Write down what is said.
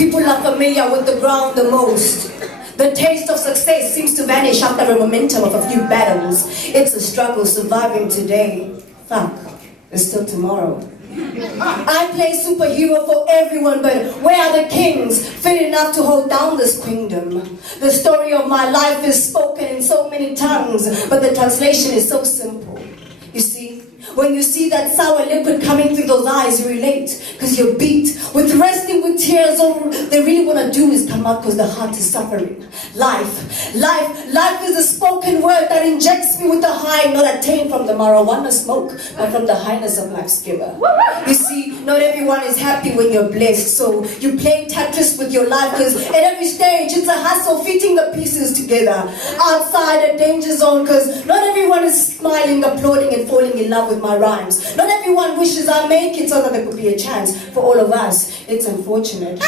People are familiar with the ground the most. The taste of success seems to vanish after a momentum of a few battles. It's a struggle surviving today. Fuck, it's still tomorrow. I play superhero for everyone, but where are the kings fit enough to hold down this kingdom? The story of my life is spoken in so many tongues, but the translation is so simple. You see, when you see that sour liquid coming through those eyes, you relate, because you're beat. With resting with tears, all they really want to do is come out because the heart is suffering. Life is a spoken word that injects me with the high, not attained from the marijuana smoke, but from the highness of life's giver. You see, not everyone is happy when you're blessed, so you play Tetris with your life, because at every stage it's a hustle fitting the pieces together. Outside a danger zone, because not everyone is smiling, applauding, and falling in love with my rhymes. Not everyone wishes I make it so that there could be a chance for all of us. It's unfortunate.